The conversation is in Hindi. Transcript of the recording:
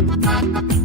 Thank you.